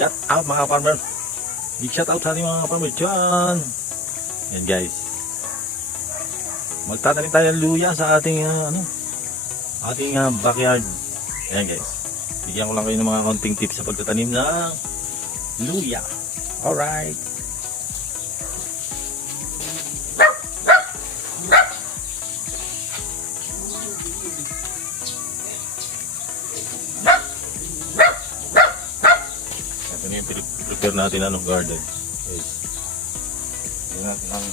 Shout out mga farmer. Big shout out sa ating mga farmer dyan. Yan guys. Magtatanim tayo ng luya sa ating ating backyard. Yan guys. Bigyan ko lang kayo ng mga konting tips sa pagtatanim ng luya. Alright. Ito na yung prepare natin anong garden. Guys. Hindi natin ang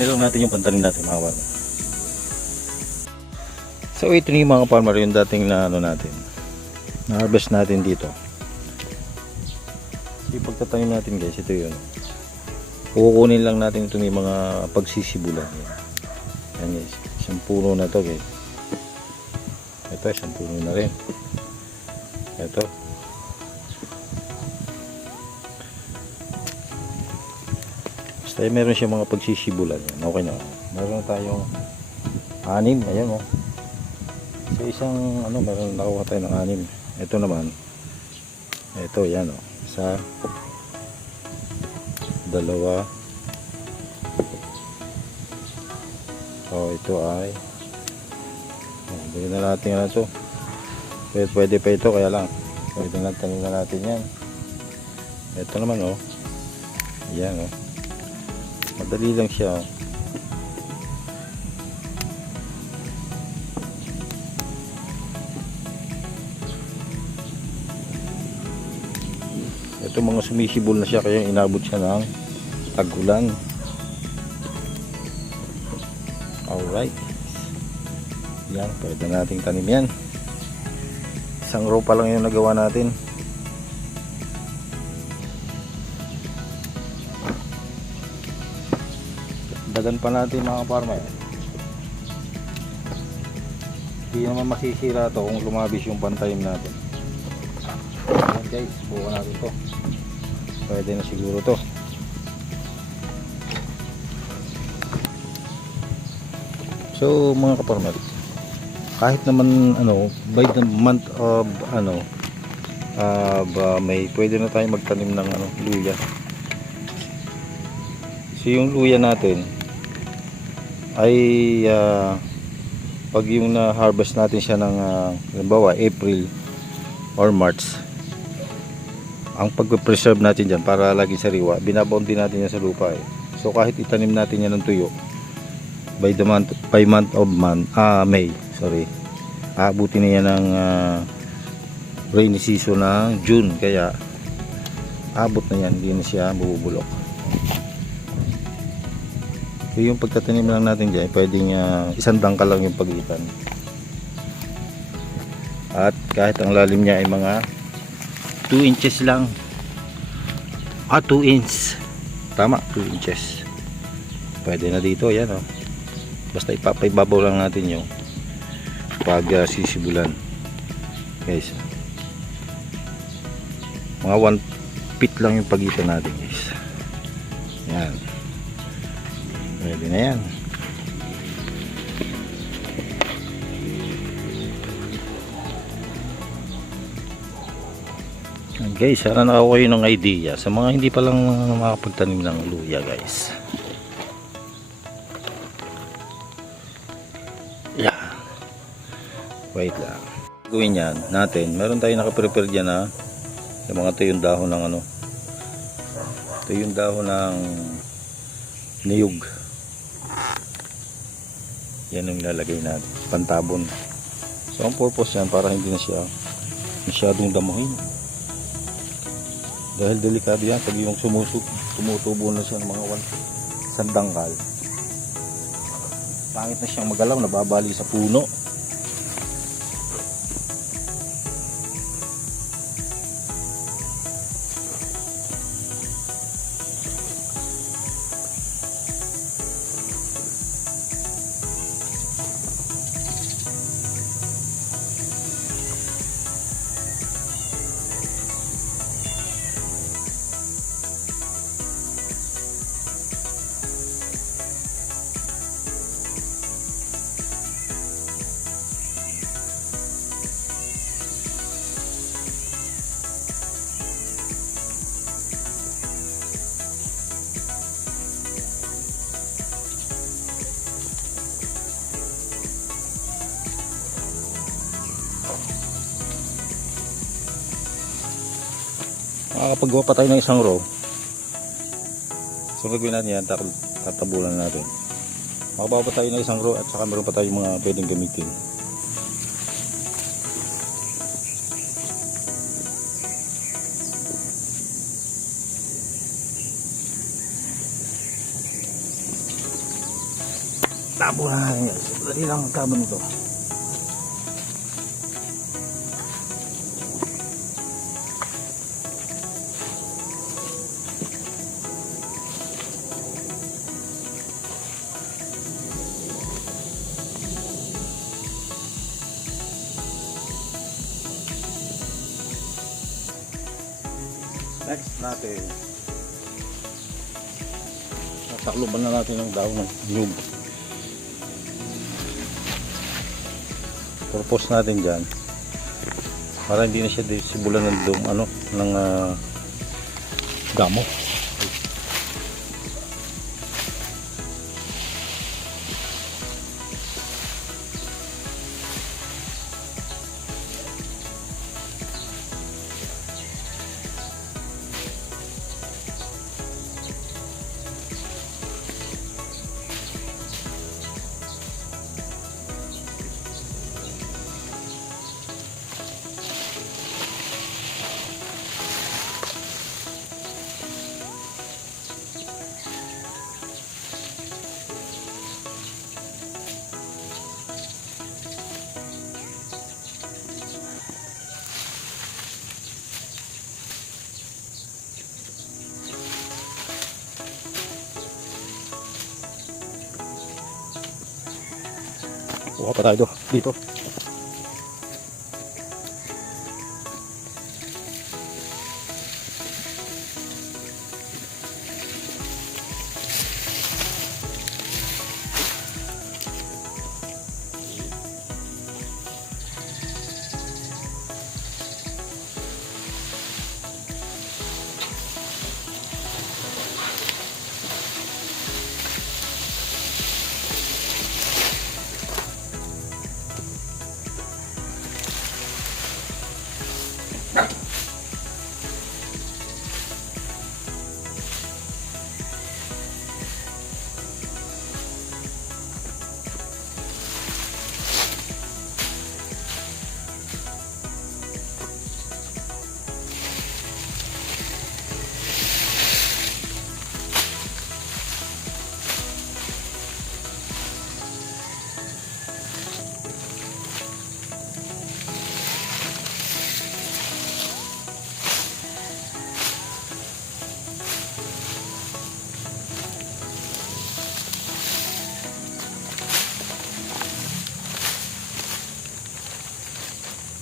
nilong natin yung pantanin natin mga farmer. So ito yung mga farmer yung dating na natin na harvest natin dito. Yung pagtatanim natin guys, ito yun. Kukunin lang natin ito yung mga pagsisibulan. Yan guys, isang puno na to guys. Ito isang puno na rin. Ito. Basta meron siya mga pagsisibulan. Okay na. Meron na tayong 6. Ayan o. So isang meron nakuha tayo ng 6. Ito naman. Ito yan o. 1, 2. So ito ay bigyan na natin ito. Pwede pa ito kaya lang. Pwede na tanin na natin yan. Ito naman o. Yan o. Madali lang siya. Ito mga sumisibol na siya kaya inabot siya ng tag-ulan. Alright. Yan, pwede nating tanim yan. Isang row pa lang yung nagawa natin. Dagan pa natin mga farmer. Hindi naman masisira to kung lumabis yung pantayim natin. Ayan guys, bukan natin to. Pwede na siguro to. So mga kaparmer, kahit naman by the month of May, pwede na tayo magtanim ng luya. So yung luya natin ay pag yung na-harvest natin siya ng halimbawa April or March, ang pag-preserve natin dyan para lagi sariwa, binabaon din natin yan sa lupa eh. So kahit itanim natin yan ng tuyo by month of May, aabutin na yan ng rainy season ng June, kaya abot na yan, hindi na siya mabubulok. So yung pagtatanim lang natin dyan, pwedeng isang dangkal lang yung pagitan. At kahit ang lalim niya ay mga 2 inches lang. 2 inch. Tama, 2 inches. Pwede na dito, yan o. Basta ipapaibabaw lang natin yung pag sisibulan. Guys. Mga 1 feet lang yung pagitan natin guys. Yan. Pwede na yan. Guys, sana nakakuha kayo ng idea sa mga hindi pa lang makapagtanim ng luya guys. Yeah. Wait lang. Gawin yan natin. Meron tayong nakaprepare dyan na yung mga tuyong dahon ng ano. Tuyong dahon ng niyog. Yan yung lalagay natin. Pantabon. So ang purpose yan para hindi na siya masyadong damuhin. Dahil delikado yan pag yung tumutubo na siya ng mga sandangkal. Pangit na siyang magalaw, nababali sa puno. Makakapagawa pa tayo ng isang row. So gagawin natin yan, tatabulan natin. Makagawa pa tayo ng isang row at saka meron pa tayong mga pwedeng gamitin. Tabulan natin guys. Dali lang ang tabon nito. Next natin, takluban na natin ng daon ng nyug. Purpose natin dyan para hindi na siya sibulan ng damo. Kuha pa tayo dito.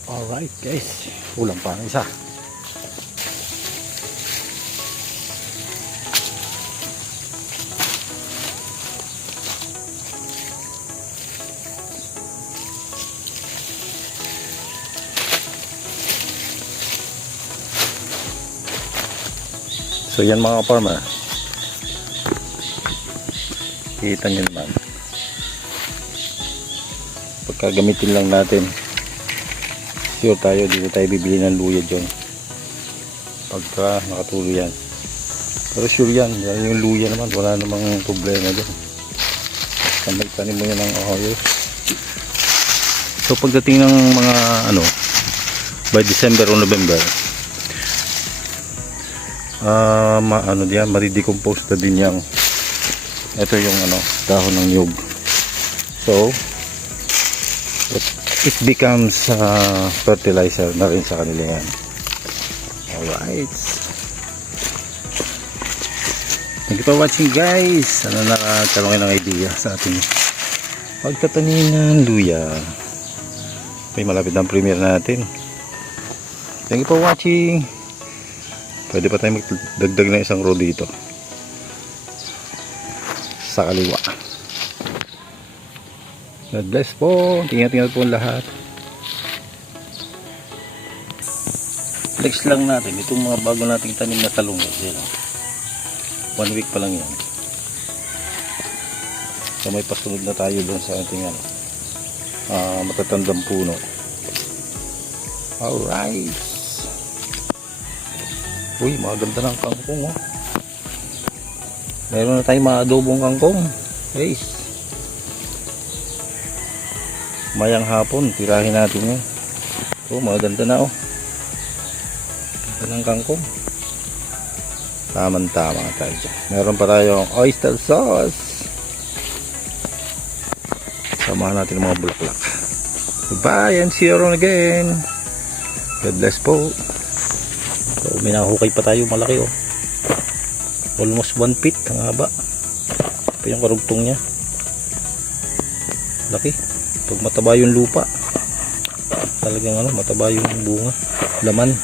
Alright guys, ulang pa ang isa. So yan mga farmer, kita nyo naman, pagkagamitin lang natin, sure tayo, dito tayo bibili ng luya dyan pagka nakatuloy yan. Pero sure yan, yung luya naman, wala namang problema dyan. Basta may tanim mo yan ng ayos. So pagdating ng mga by December o November, maridecompose na din yang ito yung dahon ng nyug. So it becomes fertilizer na rin sa kanila yan. Alright, thank you for watching guys. Sana nakakaroon kayo ng idea sa ating pagtatanim ng luya. May malapit ng premiere natin. Thank you for watching. Pwede pa tayo magdagdag na isang row dito sa kaliwa. God bless po. Tingnan po lahat. Next lang natin itong mga bago nating tanim na talong. 1 week pa lang yan. So may pasunod na tayo doon sa ating matatandang puno. Alright. Uy, maganda ng kangkong oh. Meron na tayong mga adobong kangkong guys. Mayang hapon tirahin natin yan. Oh, maganda na oh. Ganda ng kangkong. Tama tayo dyan. Meron pa tayong oyster sauce. Samahan natin ang mga bulaklak. Goodbye and see you around again. God bless po. So may nakahukay pa tayo malaki oh. Almost 1 feet ang haba. Ito yung karugtong nya. Laki. Pag mataba yung lupa, talagang mataba yung bunga, laman.